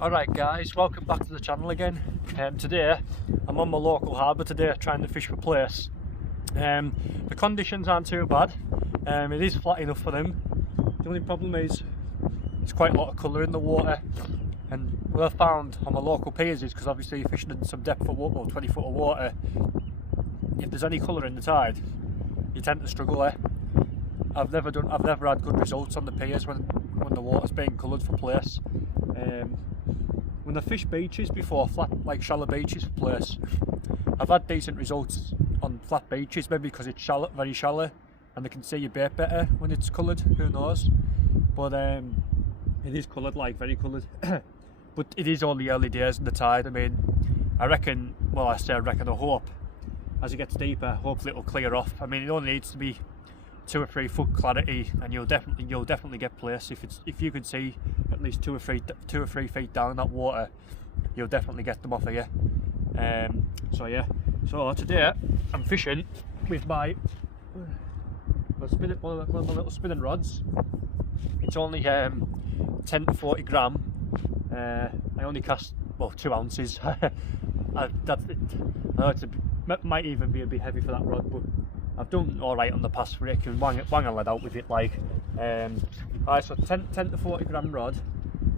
Alright guys, welcome back to the channel again. Today I'm on my local harbour today trying to fish for plaice. The conditions aren't too bad. It is flat enough for them. The only problem is there's quite a lot of colour in the water, and what I've found on my local piers is, because obviously you're fishing in some depth of water, or 20 foot of water, if there's any colour in the tide you tend to struggle there. I've never had good results on the piers when the water's being coloured for plaice. When I fished beaches before, flat, like shallow beaches for plaice, I've had decent results on flat beaches, maybe because it's shallow, very shallow, and they can see your bait better when it's coloured, who knows. But it is coloured, like very coloured. But it is only early days in the tide. I mean, I reckon, well I hope, as it gets deeper, hopefully it'll clear off. I mean, it only needs to be 2 or 3 foot clarity, and you'll definitely get plaice. If you can see at least 2 or 3 feet down that water, you'll definitely get them off of you. So yeah, so today I'm fishing with one of my little spinning rods. It's only 10 to 40 gram. I only cast, well, 2 ounces. I know it might even be a bit heavy for that rod, but I've done alright on the past for it. I can wang a lead out with it, like. Alright, so 10 to 40 gram rod,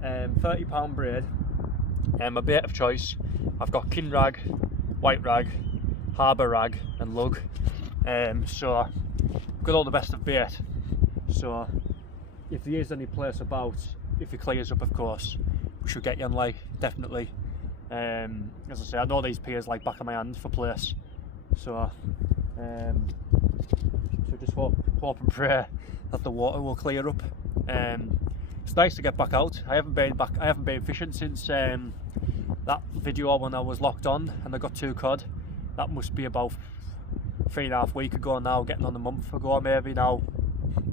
30 pound braid, my bait of choice. I've got kin rag, white rag, harbour rag and lug. So I've got all the best of bait. So if there is any plaice about, if it clears up of course, we should get you on, like, definitely. As I say, I know these piers like back of my hand for plaice. So just hope and pray that the water will clear up. It's nice to get back out. I haven't been fishing since that video when I was locked on and I got 2 cod. That must be about 3.5 weeks ago now, getting on a month ago maybe now.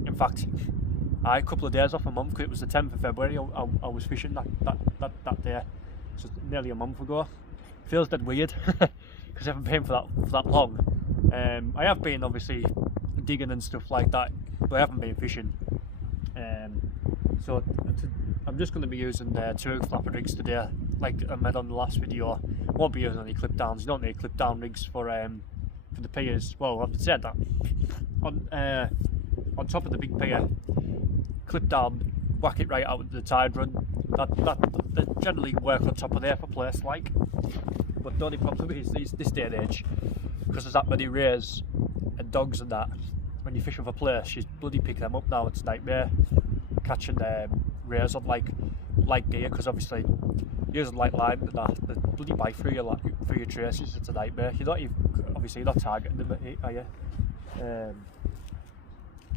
In fact, a couple of days off a month, because it was the 10th of February I was fishing that day, so nearly a month ago. Feels dead weird because I haven't been for that long. I have been obviously digging and stuff like that, but I haven't been fishing. So I'm just going to be using 2 flapper rigs today, like I made on the last video. I won't be using any clip downs. You don't need clip down rigs for the piers. Well, I've said that on top of the big pier, clip down, whack it right out with the tide run. That generally work on top of there for plaice, like. But the only problem is this day and age, because there's that many rays and dogs and that, when you're fishing for plaice, you bloody pick them up now. It's a nightmare catching rays on like gear, because obviously using light line and that, the bloody bite through your traces. It's a nightmare. Obviously you're not targeting them, are you?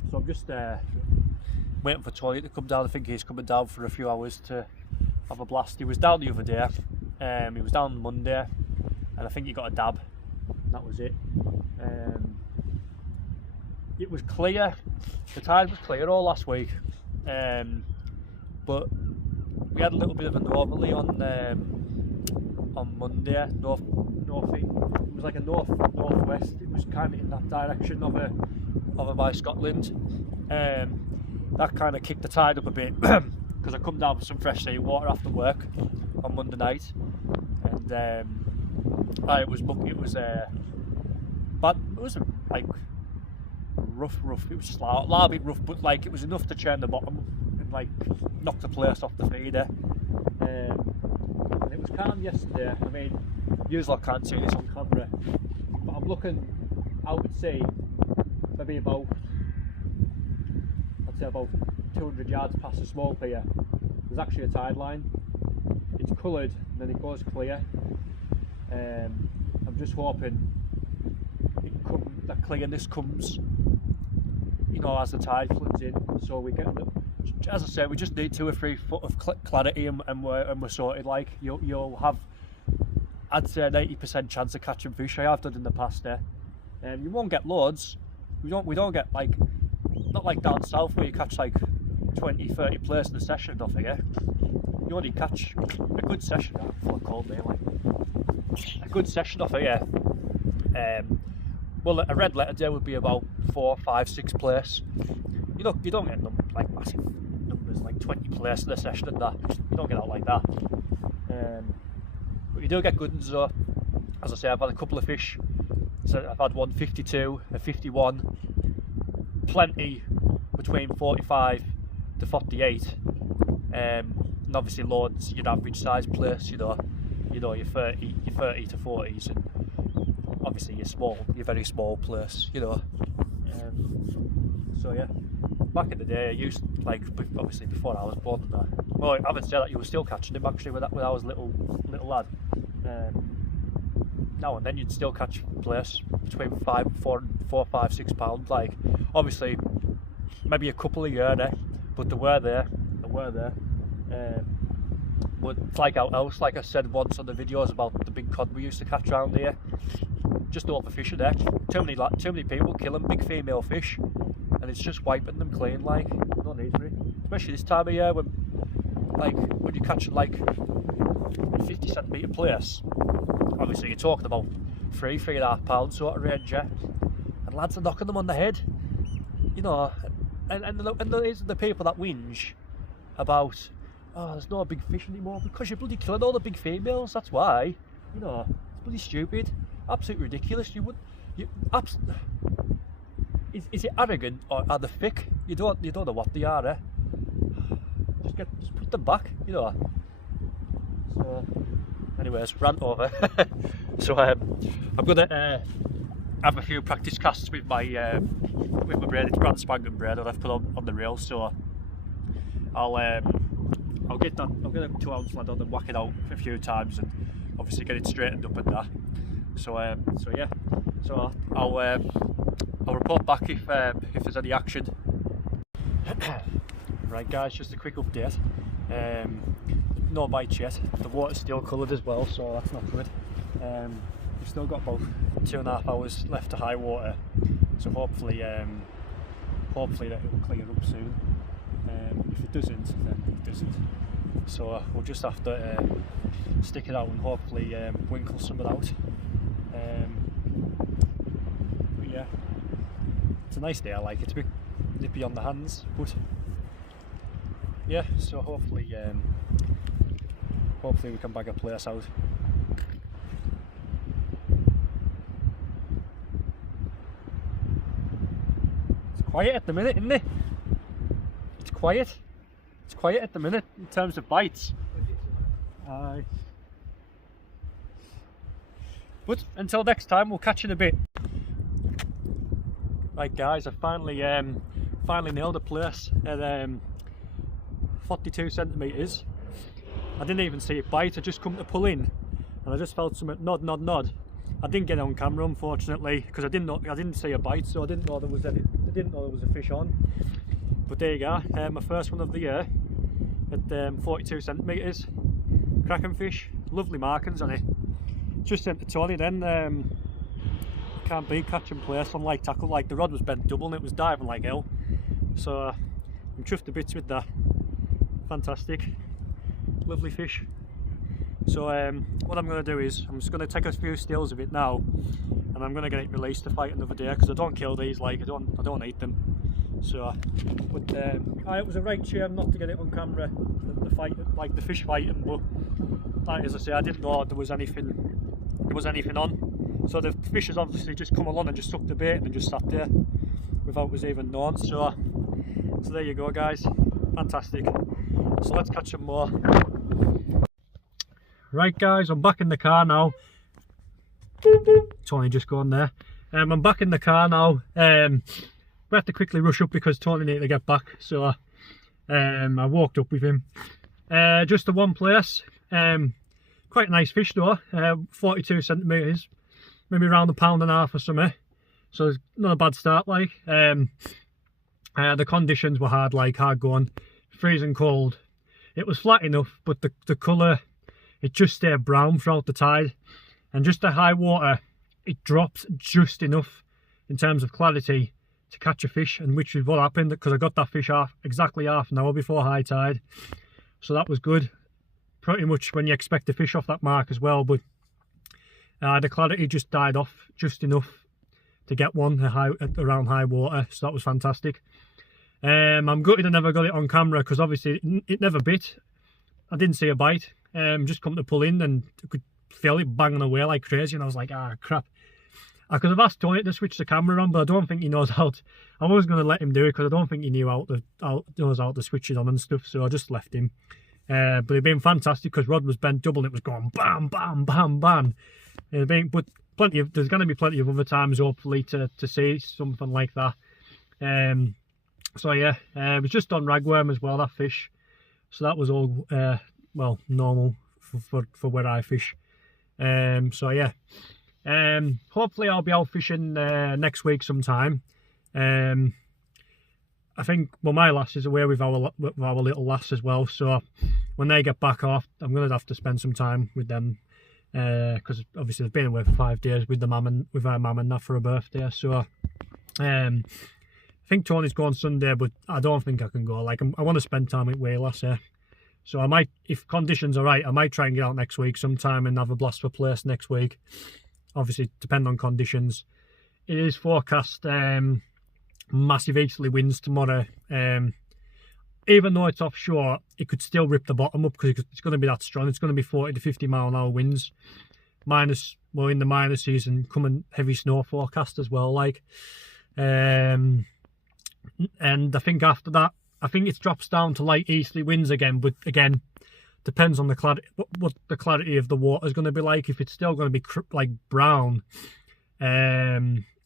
So I'm just waiting for Tony to come down. I think he's coming down for a few hours to have a blast. He was down the other day. He was down Monday, and I think he got a dab. That was it. It was clear. The tide was clear all last week, but we had a little bit of a northerly on Monday. North. It was like a northwest. It was kind of in that direction over by Scotland. That kind of kicked the tide up a bit because I come down for some fresh sea water after work on Monday night, and it was but it was like rough. It was just a little bit rough, but like it was enough to churn the bottom and like knock the plaice off the feeder. And it was calm yesterday. I mean, usually I can't see this on camera, but I'm looking out at sea, maybe about 200 yards past the small pier. There's actually a tide line. It's coloured and then it goes clear. I'm just hoping that clearness comes, you know, as the tide floods in. So we get, as I said, we just need 2 or 3 foot of clarity, and we're sorted. Like you'll have, I'd say, an 80% chance of catching fish. I have done in the past there. You won't get loads. We don't get like, not like down south where you catch like 20-30 plaice in a session off here. You only catch a good session. Full of cold, like a good session off here. Well, a red letter day would be about 4, 5, 6 plaice. You don't get like massive numbers, like 20 plaice in a session and that. You don't get out like that. But you do get good ones though. As I say, I've had a couple of fish. So I've had one 52, a 51, plenty between 45 to 48, and obviously loads your average size plaice, you know your 30 to 40s, and obviously your very small plaice, you know. So yeah, back in the day, I used, like, obviously before I was born and that. Well, I haven't said that, you were still catching them actually when I was a little lad. Now and then you'd still catch plaice between 4, 5, 6 pounds. Like, obviously, maybe a couple a year there, but they were there. But like else, like I said once on the videos about the big cod we used to catch around here, just overfishing there. Too many people killing big female fish, and it's just wiping them clean. Like, no need for it. Especially this time of year when you're catching like 50 centimetre plaice. Obviously you're talking about 3.5 pounds sort of range, yeah? And lads are knocking them on the head, you know. And there's the people that whinge about, oh, there's no big fish anymore, because you're bloody killing all the big females. That's why, you know. It's bloody stupid, absolutely ridiculous. Is it arrogant, or are they thick? You don't know what they are, eh? Just put them back, you know. So, anyways, rant over. So I'm gonna have a few practice casts with my braid. It's brand spanking braid that I've put on the reel. So I'll get a 2-ounce lead on and whack it out a few times, and obviously get it straightened up and that. So yeah. So I'll report back if there's any action. Right guys, just a quick update. No bites yet. The water's still coloured as well, so that's not good. We've still got about 2.5 hours left to high water, so hopefully that will clear up soon. If it doesn't, then it doesn't. So we'll just have to stick it out and hopefully winkle some of it out. But yeah, it's a nice day. I like it. It's a bit nippy on the hands, but yeah. So hopefully we can bag a plaice out. It's quiet at the minute, isn't it? It's quiet. It's quiet at the minute in terms of bites. Aye. But until next time, we'll catch you in a bit. Right guys, I finally nailed a plaice at 42 centimetres. I didn't even see it bite. I just come to pull in, and I just felt something nod. I didn't get it on camera, unfortunately, because I didn't see a bite, so I didn't know there was a fish on. But there you go, my first one of the year at 42 centimetres. Cracking fish, lovely markings on it. Just sent to Tony then. Can't be catching plaice on light tackle. Like, the rod was bent double and it was diving like hell. So I'm chuffed to bits with that. Fantastic, lovely fish. So what I'm going to do is I'm just going to take a few stills of it now, and I'm going to get it released to fight another day, because I don't kill these. Like, I don't eat them. So, but it was a right shame not to get it on camera, the fight, like the fish fighting. But like, as I say, I didn't know there was anything on. So the fish has obviously just come along and just sucked the bait and just sat there without us even knowing. So there you go guys, fantastic. So let's catch some more. Right guys, I'm back in the car now. Tony just gone there. I'm back in the car now. We have to quickly rush up because Tony needed to get back. So I walked up with him. Just the one plaice. Quite a nice fish though. 42 centimetres, maybe around 1.5 pounds or something. So it's not a bad start. Like, the conditions were hard going, freezing cold. It was flat enough, but the colour, it just stayed brown throughout the tide, and just the high water, it dropped just enough in terms of clarity to catch a fish, and which is what happened, because I got that fish exactly half an hour before high tide. So that was good, pretty much when you expect to fish off that mark as well. But the clarity just died off just enough to get one around high water, so that was fantastic. I'm gutted I never got it on camera, because obviously it never bit. I didn't see a bite. just come to pull in, and I could feel it banging away like crazy, and I was like, ah, crap. I could have asked Tony to switch the camera on, but I don't think he knows how to. I was going to let him do it because I don't think he knows how to switch it on and stuff, so I just left him. But it'd been fantastic because rod was bent double and it was going bam, bam, bam, bam. But there's going to be plenty of other times, hopefully, to see something like that. So yeah, it was just on ragworm as well, that fish. So that was all, well, normal for where I fish. So yeah. Hopefully I'll be out fishing next week sometime. I think, well, my lass is away with our little lass as well, so when they get back off, I'm going to have to spend some time with them, because obviously they've been away for 5 days with our mum and that for her birthday. So I think Tony's going Sunday, but I don't think I can go. Like, I want to spend time with Waylass here. So I might, if conditions are right, I might try and get out next week sometime and have a blast for plaice next week. Obviously, depend on conditions. It is forecast massive easterly winds tomorrow. Even though it's offshore, it could still rip the bottom up because it's going to be that strong. It's going to be 40 to 50 mile an hour winds. Minus, well, in the minor season, coming heavy snow forecast as well. Like, and I think after that, I think it drops down to light easterly winds again. But again, depends on the clarity, what the clarity of the water is going to be like. If it's still going to be like brown,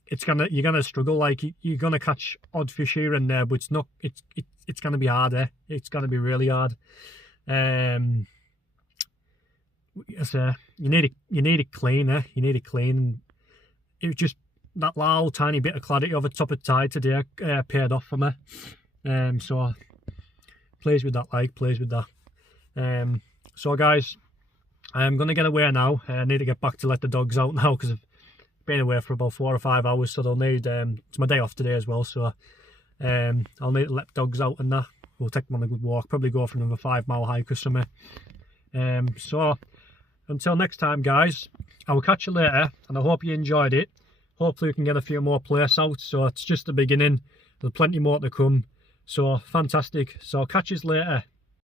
you're gonna struggle. Like, you're gonna catch odd fish here and there, but it's not. It's gonna be hard. It's gonna be really hard. You need it clean. You need it clean. It was just that little tiny bit of clarity over top of tide today paid off for me. So pleased with that. Pleased with that. So guys, I'm gonna get away now. I need to get back to let the dogs out now because I've been away for about 4 or 5 hours, so they'll need, it's my day off today as well, so I'll need to let dogs out and that. We'll take them on a good walk, probably go for another 5 mile hike or something. So until next time, guys, I will catch you later, and I hope you enjoyed it. Hopefully we can get a few more plaice out. So it's just the beginning, there's plenty more to come, so fantastic. So catch you later.